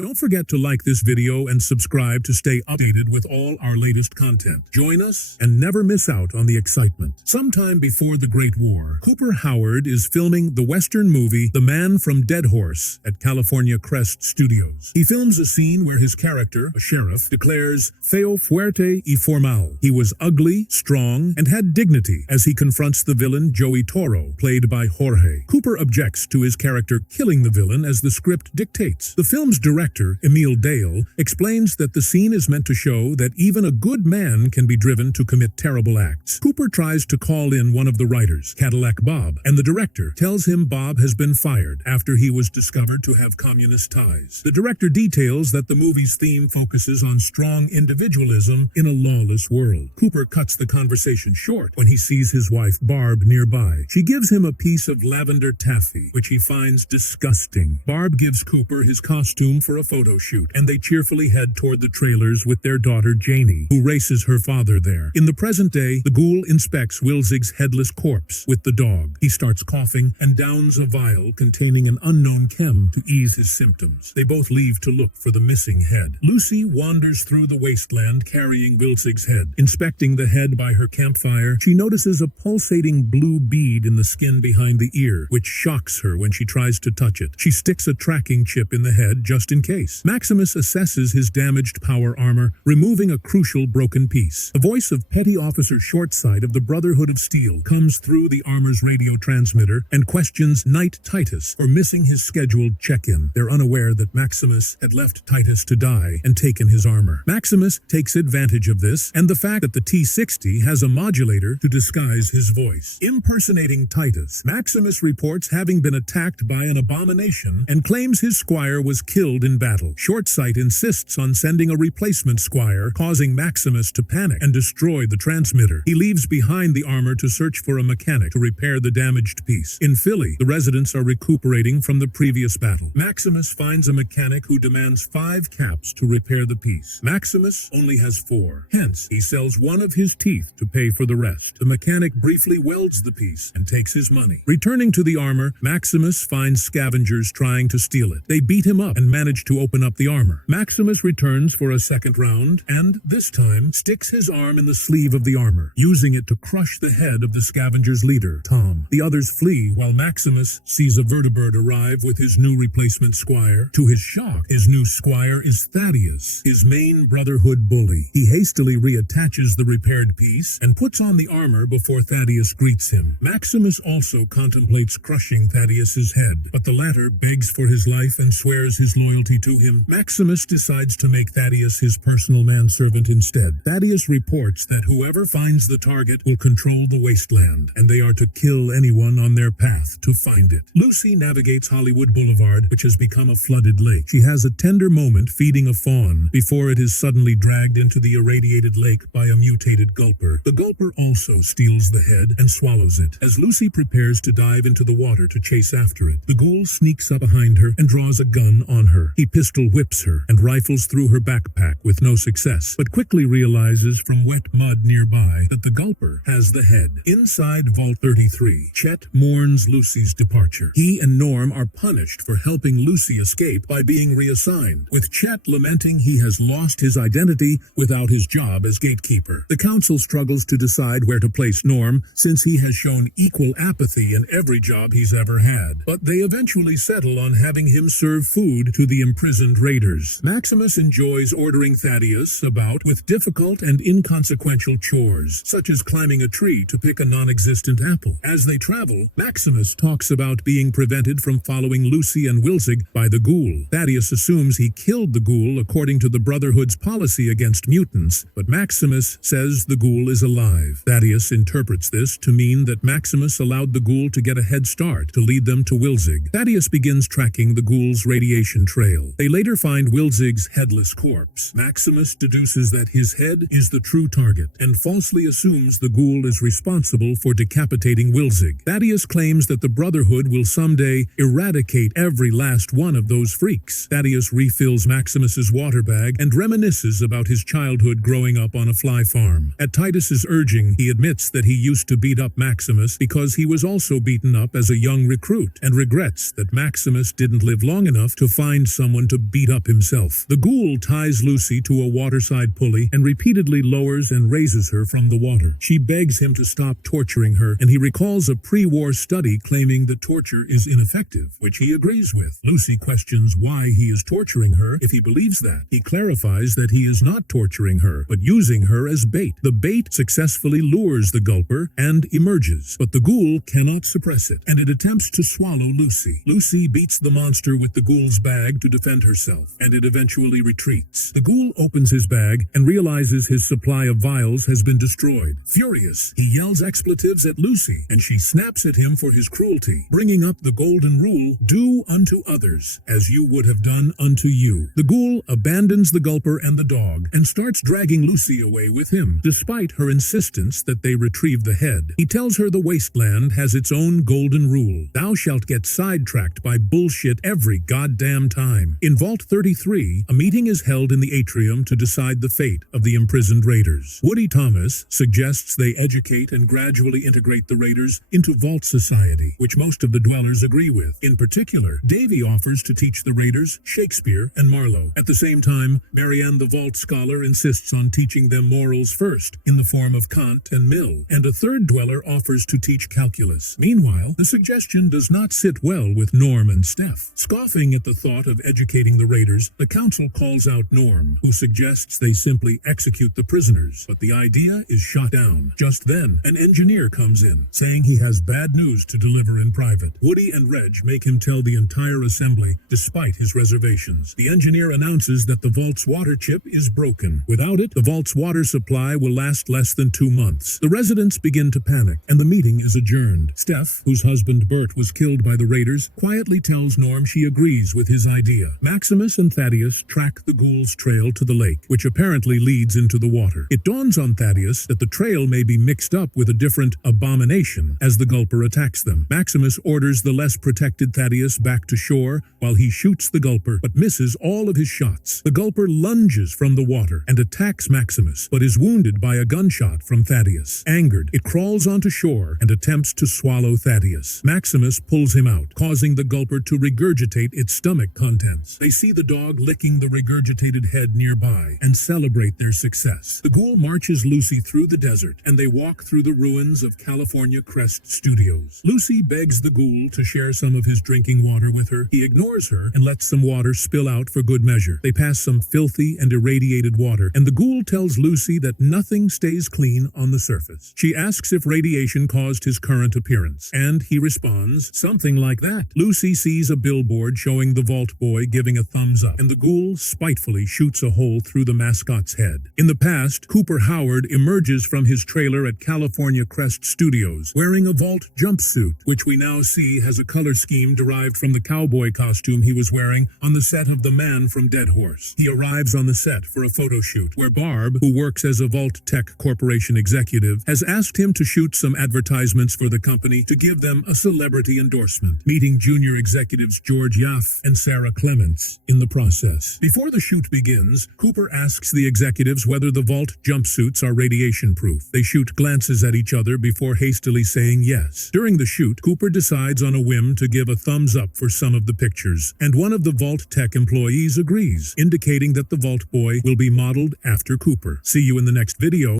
Don't forget to like this video and subscribe to stay updated with all our latest content. Join us and never miss out on the excitement. Sometime before the Great War, Cooper Howard is filming the Western movie The Man from Dead Horse at California Crest Studios. He films a scene where his character, a sheriff, declares feo fuerte y formal. He was ugly, strong, and had dignity as he confronts the villain Joey Toro, played by Jorge. Cooper objects to his character killing the villain as the script dictates. The film's director, Emil Dale, explains that the scene is meant to show that even a good man can be driven to commit terrible acts. Cooper tries to call in one of the writers, Cadillac Bob, and the director tells him Bob has been fired after he was discovered to have communist ties. The director details that the movie's theme focuses on strong individualism in a lawless world. Cooper cuts the conversation short when he sees his wife Barb nearby. She gives him a piece of lavender taffy, which he finds disgusting. Barb gives Cooper his costume for a photo shoot, and they cheerfully head toward the trailers with their daughter Janie, who races her father there. In the present day, the ghoul inspects Wilzig's headless corpse with the dog. He starts coughing and downs a vial containing an unknown chem to ease his symptoms. They both leave to look for the missing head. Lucy wanders through the wasteland carrying Wilzig's head. Inspecting the head by her campfire, she notices a pulsating blue bead in the skin behind the ear, which shocks her when she tries to touch it. She sticks a tracking chip in the head just in case. Maximus assesses his damaged power armor, removing a crucial broken piece. The voice of Petty Officer Shortsight of the Brotherhood of Steel comes through the armor's radio transmitter and questions Knight Titus for missing his scheduled check-in. They're unaware that Maximus had left Titus to die and taken his armor. Maximus takes advantage of this and the fact that the T-60 has a modulator to disguise his voice. Impersonating Titus, Maximus reports having been attacked by an abomination and claims his squire was killed in battle. Shortsight insists on sending a replacement squire, causing Maximus to panic and destroy the transmitter. He leaves behind the armor to search for a mechanic to repair the damaged piece. In Philly, the residents are recuperating from the previous battle. Maximus finds a mechanic who demands 5 caps to repair the piece. Maximus only has 4. Hence, he sells one of his teeth to pay for the rest. The mechanic briefly welds the piece and takes his money. Returning to the armor, Maximus finds scavengers trying to steal it. They beat him up and manage to open up the armor. Maximus returns for a second round and, this time, sticks his arm in the sleeve of the armor, using it to crush the head of the scavenger's leader, Tom. The others flee while Maximus sees a vertibird arrive with his new replacement squire. To his shock, his new squire is Thaddeus, his main Brotherhood bully. He hastily reattaches the repaired piece and puts on the armor before Thaddeus greets him. Maximus also contemplates crushing Thaddeus's head, but the latter begs for his life and swears his loyalty to him. Maximus decides to make Thaddeus his personal manservant instead. Thaddeus reports that whoever finds the target will control the wasteland, and they are to kill anyone on their path to find it. Lucy navigates Hollywood Boulevard, which has become a flooded lake. She has a tender moment feeding a fawn before it is suddenly dragged into the irradiated lake by a mutated gulper. The gulper also steals the head and swallows it. As Lucy prepares to dive into the water to chase after it, the ghoul sneaks up behind her and draws a gun on her. He pistol whips her and rifles through her backpack with no success, but quickly realizes from wet mud nearby that the gulper has the head. Inside Vault 33, Chet mourns Lucy's departure. He and Norm are punished for helping Lucy escape by being reassigned, with Chet lamenting he has lost his identity without his job as gatekeeper. The council struggles to decide where to place Norm, since he has shown equal apathy in every job he's ever had, but they eventually settle on having him serve food to the imprisoned raiders. Maximus enjoys ordering Thaddeus about with difficult and inconsequential chores, such as climbing a tree to pick a non-existent apple. As they travel, Maximus talks about being prevented from following Lucy and Wilzig by the ghoul. Thaddeus assumes he killed the ghoul according to the Brotherhood's policy against mutants, but Maximus says the ghoul is alive. Thaddeus interprets this to mean that Maximus allowed the ghoul to get a head start to lead them to Wilzig. Thaddeus begins tracking the ghoul's radiation trail. They later find Wilzig's headless corpse. Maximus deduces that his head is the true target and falsely assumes the ghoul is responsible for decapitating Wilzig. Thaddeus claims that the Brotherhood will someday eradicate every last one of those freaks. Thaddeus refills Maximus's water bag and reminisces about his childhood growing up on a fly farm. At Titus's urging, he admits that he used to beat up Maximus because he was also beaten up as a young recruit and regrets that Maximus didn't live long enough to find someone someone to beat up himself. The ghoul ties Lucy to a waterside pulley and repeatedly lowers and raises her from the water. She begs him to stop torturing her, and he recalls a pre-war study claiming that torture is ineffective, which he agrees with. Lucy questions why he is torturing her if he believes that. He clarifies that he is not torturing her, but using her as bait. The bait successfully lures the gulper and emerges, but the ghoul cannot suppress it, and it attempts to swallow Lucy. Lucy beats the monster with the ghoul's bag to defend herself, and it eventually retreats. The ghoul opens his bag and realizes his supply of vials has been destroyed. Furious, he yells expletives at Lucy, and she snaps at him for his cruelty, bringing up the golden rule, do unto others as you would have done unto you. The ghoul abandons the gulper and the dog and starts dragging Lucy away with him, despite her insistence that they retrieve the head. He tells her the wasteland has its own golden rule. Thou shalt get sidetracked by bullshit every goddamn time. In Vault 33, a meeting is held in the atrium to decide the fate of the imprisoned raiders. Woody Thomas suggests they educate and gradually integrate the raiders into Vault society, which most of the dwellers agree with. In particular, Davy offers to teach the raiders Shakespeare and Marlowe. At the same time, Marianne the Vault scholar insists on teaching them morals first, in the form of Kant and Mill, and a third dweller offers to teach calculus. Meanwhile, the suggestion does not sit well with Norm and Steph. Scoffing at the thought of educating the raiders, the council calls out Norm, who suggests they simply execute the prisoners, but the idea is shot down. Just then, an engineer comes in, saying he has bad news to deliver in private. Woody and Reg make him tell the entire assembly, despite his reservations. The engineer announces that the vault's water chip is broken. Without it, the vault's water supply will last less than 2 months. The residents begin to panic, and the meeting is adjourned. Steph, whose husband Bert was killed by the raiders, quietly tells Norm she agrees with his idea. Maximus and Thaddeus track the ghoul's trail to the lake, which apparently leads into the water. It dawns on Thaddeus that the trail may be mixed up with a different abomination as the gulper attacks them. Maximus orders the less protected Thaddeus back to shore while he shoots the gulper, but misses all of his shots. The gulper lunges from the water and attacks Maximus, but is wounded by a gunshot from Thaddeus. Angered, it crawls onto shore and attempts to swallow Thaddeus. Maximus pulls him out, causing the gulper to regurgitate its stomach contents. They see the dog licking the regurgitated head nearby and celebrate their success. The ghoul marches Lucy through the desert, and they walk through the ruins of California Crest Studios. Lucy begs the ghoul to share some of his drinking water with her. He ignores her and lets some water spill out for good measure. They pass some filthy and irradiated water, and the ghoul tells Lucy that nothing stays clean on the surface. She asks if radiation caused his current appearance, and he responds, something like that. Lucy sees a billboard showing the Vault Boy giving a thumbs up, and the ghoul spitefully shoots a hole through the mascot's head. In the past, Cooper Howard emerges from his trailer at California Crest Studios, wearing a Vault jumpsuit, which we now see has a color scheme derived from the cowboy costume he was wearing on the set of The Man from Dead Horse. He arrives on the set for a photo shoot, where Barb, who works as a Vault Tech Corporation executive, has asked him to shoot some advertisements for the company to give them a celebrity endorsement, meeting junior executives George Yaffe and Sarah Clements in the process. Before the shoot begins, Cooper asks the executives whether the Vault jumpsuits are radiation-proof. They shoot glances at each other before hastily saying yes. During the shoot, Cooper decides on a whim to give a thumbs up for some of the pictures, and one of the Vault Tech employees agrees, indicating that the Vault Boy will be modeled after Cooper. See you in the next video.